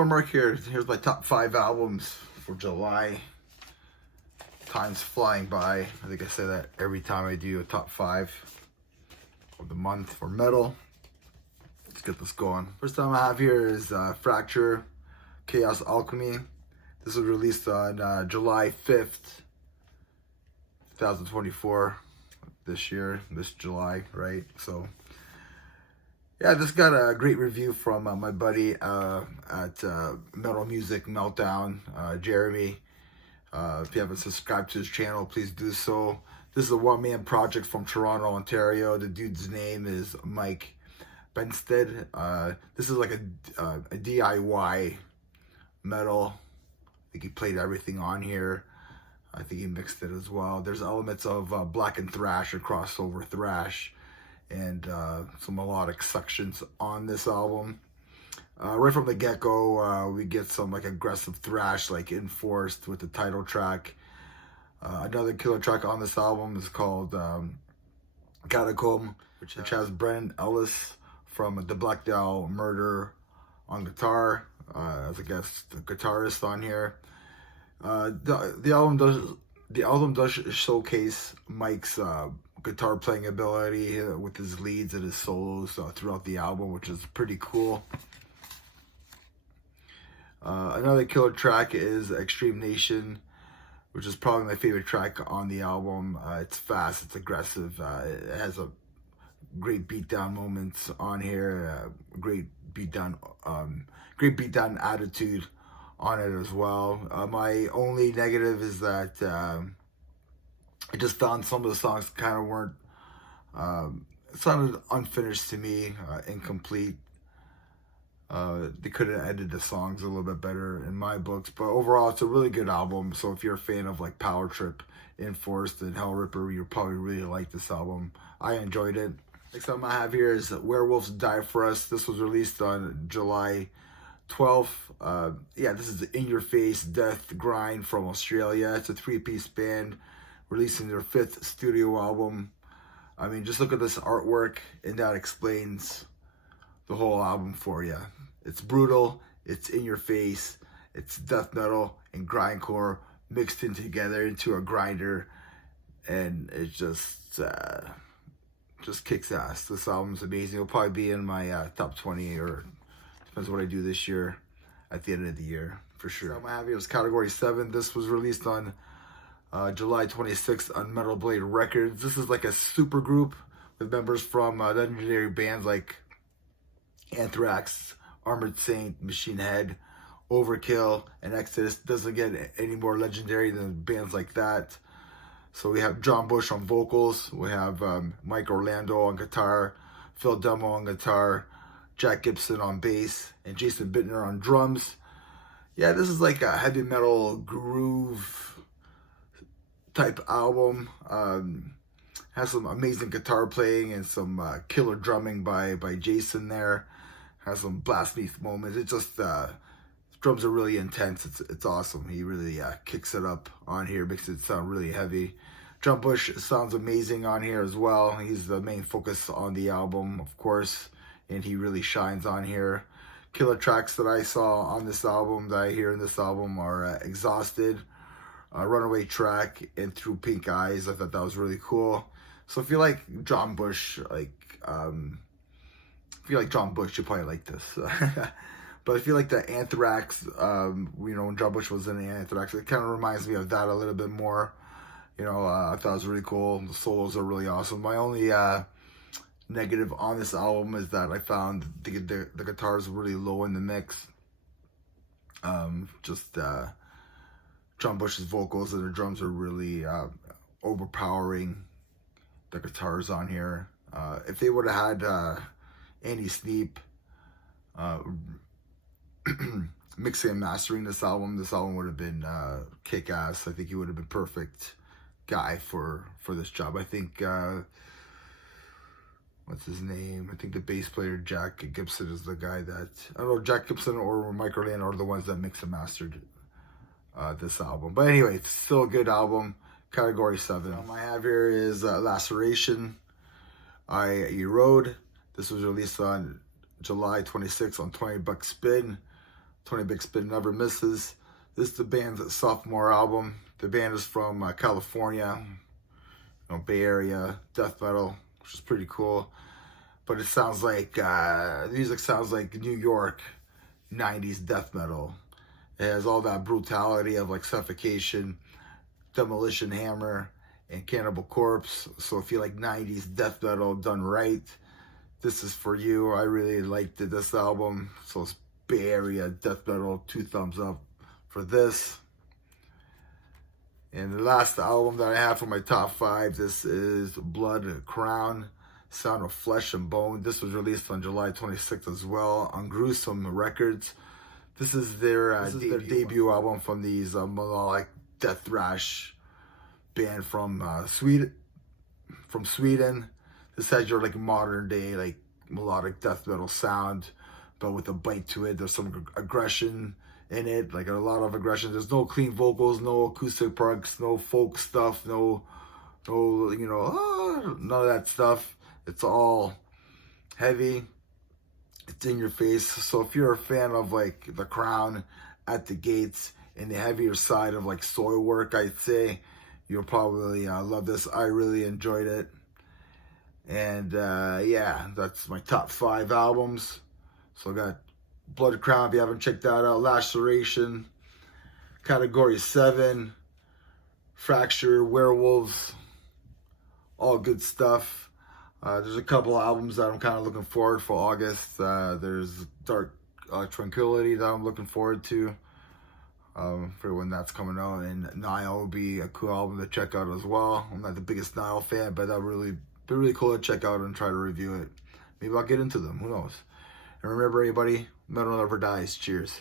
hour mark here. Here's my top 5 albums for July. Time's flying by. I think I say that every time I do a top 5 of the month for metal. Let's get this going. First time I have here is Fracture, Chaos Alchemy. This was released on July 5th, 2024. This year, this July, right? So, yeah, this got a great review from my buddy at Metal Music Meltdown, Jeremy. If you haven't subscribed to his channel, please do so. This is a one-man project from Toronto, Ontario. The dude's name is Mike Benstead. This is like a DIY metal. I think he played everything on here. I think he mixed it as well. There's elements of blackened thrash or crossover thrash and some melodic sections on this album. Right from the get-go, we get some like aggressive thrash, like enforced with the title track. Another killer track on this album is called Catacomb, which has Brennan Ellis from the Black Dahlia Murder on guitar, as I guess the guitarist on here. The album does showcase Mike's guitar playing ability with his leads and his solos throughout the album, which is pretty cool. Another killer track is Extreme Nation, which is probably my favorite track on the album. It's fast, it's aggressive, it has a great beatdown moments on here, great beatdown attitude on it as well. My only negative is that I just found some of the songs kind of weren't, it sounded unfinished to me, incomplete. They could have edited the songs a little bit better in my books, but overall it's a really good album. So if you're a fan of like Power Trip, Enforced, and Hell Ripper, you'll probably really like this album. I enjoyed it. Next album I have here is Werewolf Die For Us. This was released on July 12th. Yeah, this is In Your Face Death Grind from Australia. It's a 3-piece band releasing their 5th studio album. I mean, just look at this artwork and that explains the whole album for you. It's brutal, it's in your face, it's death metal and grindcore mixed in together into a grinder, and it just kicks ass. This album's amazing. It'll probably be in my top 20, or depends what I do this year at the end of the year, for sure. So I have here is Category 7. This was released on July 26th on Metal Blade Records. This is like a super group with members from legendary bands like Anthrax, Armored Saint, Machine Head, Overkill, and Exodus. Doesn't get any more legendary than bands like that. So we have John Bush on vocals, we have Mike Orlando on guitar, Phil Demo on guitar, Jack Gibson on bass, and Jason Bittner on drums. Yeah, this is like a heavy metal groove type album. Has some amazing guitar playing and some killer drumming by Jason there. Has some blast beat moments. It just drums are really intense. It's awesome. He really kicks it up on here, makes it sound really heavy. John Bush sounds amazing on here as well. He's the main focus on the album, of course, and he really shines on here. Killer tracks that I saw on this album, that I hear in this album, are Exhausted, Runaway Track, and Through Pink Eyes. I thought that was really cool. So if you like John Bush, if you like John Bush, you'll probably like this. But if you like the Anthrax, when John Bush was in the Anthrax, it kind of reminds me of that a little bit more. I thought it was really cool. The solos are really awesome. My only negative on this album is that I found the guitars really low in the mix. John Bush's vocals and the drums are really overpowering the guitars on here. If they would have had Andy Sneap mixing and mastering this album would have been kick-ass. I think he would have been perfect guy for this job. I think what's his name? I think the bass player Jack Gibson is the guy that, I don't know, Jack Gibson or Mike Orlando are the ones that mixed and mastered this album. But anyway, it's still a good album. Category 7. I have here is Laceration, I.E. Road. This was released on July 26th on $20 Spin. Tony Big Spin Never Misses. This is the band's sophomore album. The band is from California, Bay Area, death metal, which is pretty cool. But it sounds like, the music sounds like New York 90s death metal. It has all that brutality of like Suffocation, Demolition Hammer, and Cannibal Corpse. So if you like 90s death metal done right, this is for you. I really liked this album. So it's Bay Area death metal, 2 thumbs up for this. And the last album that I have for my top 5, this is Blood Crown, Sound of Flesh and Bone. This was released on July 26th as well on Gruesome Records. This is their debut album from these melodic death thrash band from Sweden. This has your like modern day like melodic death metal sound, but with a bite to it. There's some aggression in it, like a lot of aggression. There's no clean vocals, no acoustic parts, no folk stuff, no none of that stuff. It's all heavy. It's in your face. So if you're a fan of like The Crown, At the Gates, and the heavier side of like Soilwork, I'd say you'll probably love this. I really enjoyed it. And yeah, that's my top 5 albums. So I got Blood Crown, if you haven't checked that out. Laceration, Category 7, Fracture, Werewolves, all good stuff. There's a couple of albums that I'm kind of looking forward for August. There's Dark Tranquility that I'm looking forward to for when that's coming out. And Nile will be a cool album to check out as well. I'm not the biggest Nile fan, but that'll be really cool to check out and try to review it. Maybe I'll get into them. Who knows? And remember, everybody, metal never dies. Cheers.